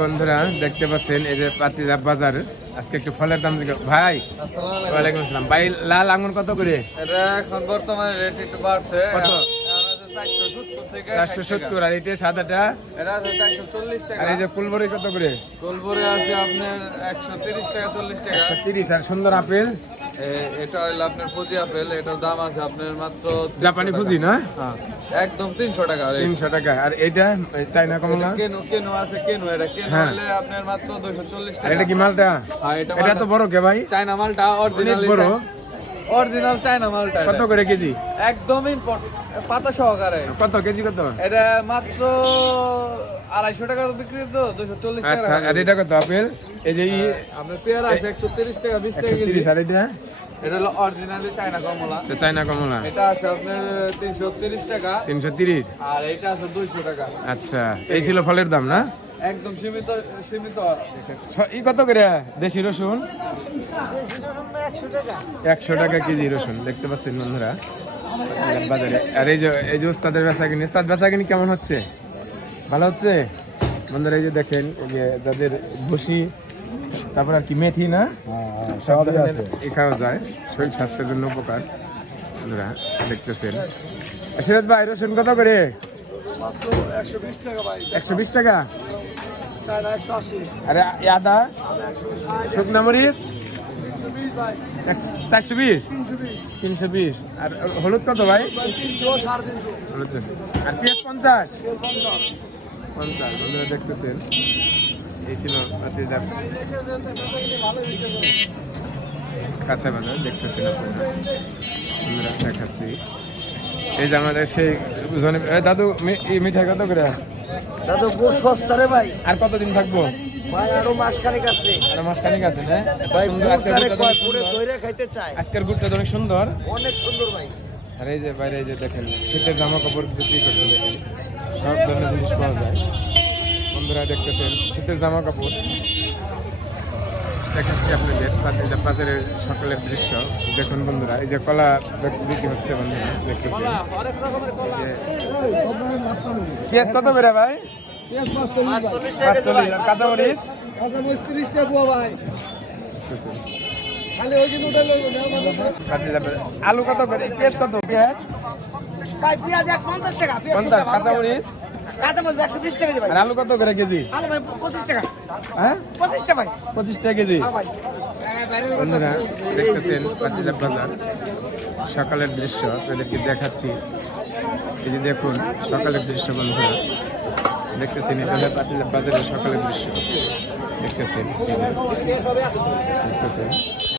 বন্ধুরা দেখতে পাচ্ছেন এই যে পাতিজা বাজার আজকে একটু ফলের দাম ভাই। ওয়ালাইকুম আসসালাম ভাই। লাল আঙ্গুর কত করে? এটা এখন বর্তমানে রেট একটু বাড়ছে। কত? 470 থেকে 470। আর এটা সাদাটা? এটা আছে 440 টাকা। আর এই যে কুলবরি কত করে? কুলবরি আছে আপনার 130 টাকা 40 টাকা। 30। আর সুন্দর আপেল? এটা হলো আপনার ফুজি আপেল, এটার দাম আছে আপনার মাত্র জাপানি ফুজি না? হ্যাঁ একদম 300 টাকা। 300 টাকা। আর এটা চাইনা কমলা? কেনো আছে, কেনো এটা কেনো হলে আপনার মাত্র 240 টাকা। এটা কি মালটা? হ্যাঁ এটা তো বড় কে ভাই? চায়না মালটা অরিজিনাল বড়। অরিজিনাল চায়না মালটা। কত করে কেজি? একদম ইম্পোর্ট পাতা সহকারে। কত কেজি কত? এটা মাত্র 250 টাকা বিক্রি তো 240 টাকা। আচ্ছা। আর এটা কত আপেল? এই যে আপনার পেয়ারা আছে 130 টাকা 20 টাকা কেজি। 130। আর এটা? এটা হলো অরিজিনালি চায়না কমলা। চাইনা কমলা এটা আছে আপনার 330 টাকা। 330। আর এটা আছে 200 টাকা। আচ্ছা, এই ছিল ফলের দাম না? একদম সীমিত সীমিত। কত করে দেশি রসুন? 100 টাকা কেজি রসুন। দেখতে পাচ্ছেন বন্ধুরা বাজারে। আর এই যে উস্তাদের বেচাকিনি, উস্তাদ বেচাকিনি কেমন হচ্ছে? ভালো হচ্ছে বন্ধুরা? এই যে দেখেন, এই যে যাদের ভুসি, তারপর আর কি মেথি না, এ খাওয়া যায়, শরীর স্বাস্থ্যের জন্য উপকার। বন্ধুরা দেখতেছেন। সিরাজ ভাই রসুন কত করে? 120 টাকা। আরে আদা, শুকনা মরিচ 420। 320। আর হলুদ কত ভাই? হলুদ। আর পেঁয়াজ 50। বন্ধুরা দেখতেছেন, এই ছিল কাঁচা বাজার। দেখতেছেন আপনারা বন্ধুরা, দেখাচ্ছি। এই যে আমাদের সেই দাদু মিঠাই কত করে? দাদু গুড় সস্তা রে ভাই। আর কতদিন থাকবো ভাই? আরো মাসখানেক আছে। আরো মাসখানেক আছে না? ভাই সুন্দর। দইরা খাইতে চাই। আজকের গুড়টা অনেক সুন্দর, অনেক সুন্দর ভাই। আর এই যে বাইরে এই যে দেখেন শীতের জামা কাপড় বিক্রি করতে, দেখেন সব ধরনের জিনিস পাওয়া যায়। বন্ধুরা দেখতেছেন শীতের জামা কাপড়। দেখাচ্ছি আপনাদের বাজারের সকালের দৃশ্য। দেখুন বন্ধুরা, এই যে কলা বিক্রি হচ্ছে বন্ধুরা, দেখতেছেন। পেঁয়াজ কত করে ভাই? কাঁচামরিচ 30 টাকা বুয়া ভাই। খালি ওই দিন উঠে লইব না। আলু কত করে? পেঁয়াজ কত? পেঁয়াজ ভাই পেঁয়াজ 50 টাকা। 50। কাঁচামরিচ? কাঁচামরিচ 120 টাকা ভাই। আর আলু কত করে কেজি? আলু ভাই 25 টাকা। হ্যাঁ 25 টাকা ভাই। 25 টাকা কেজি। হ্যাঁ ভাই। বন্ধুরা দেখতেছেন পাতিজা বাজার সকালের দৃশ্য, আপনাদেরকে দেখাচ্ছি। এই যে দেখুন সকালের দৃশ্য বন্ধুরা, দেখতেছেন এটা হলো পাতিজা বাজারের সকালের দৃশ্য। দেখতেছেন, দেখতেছেন।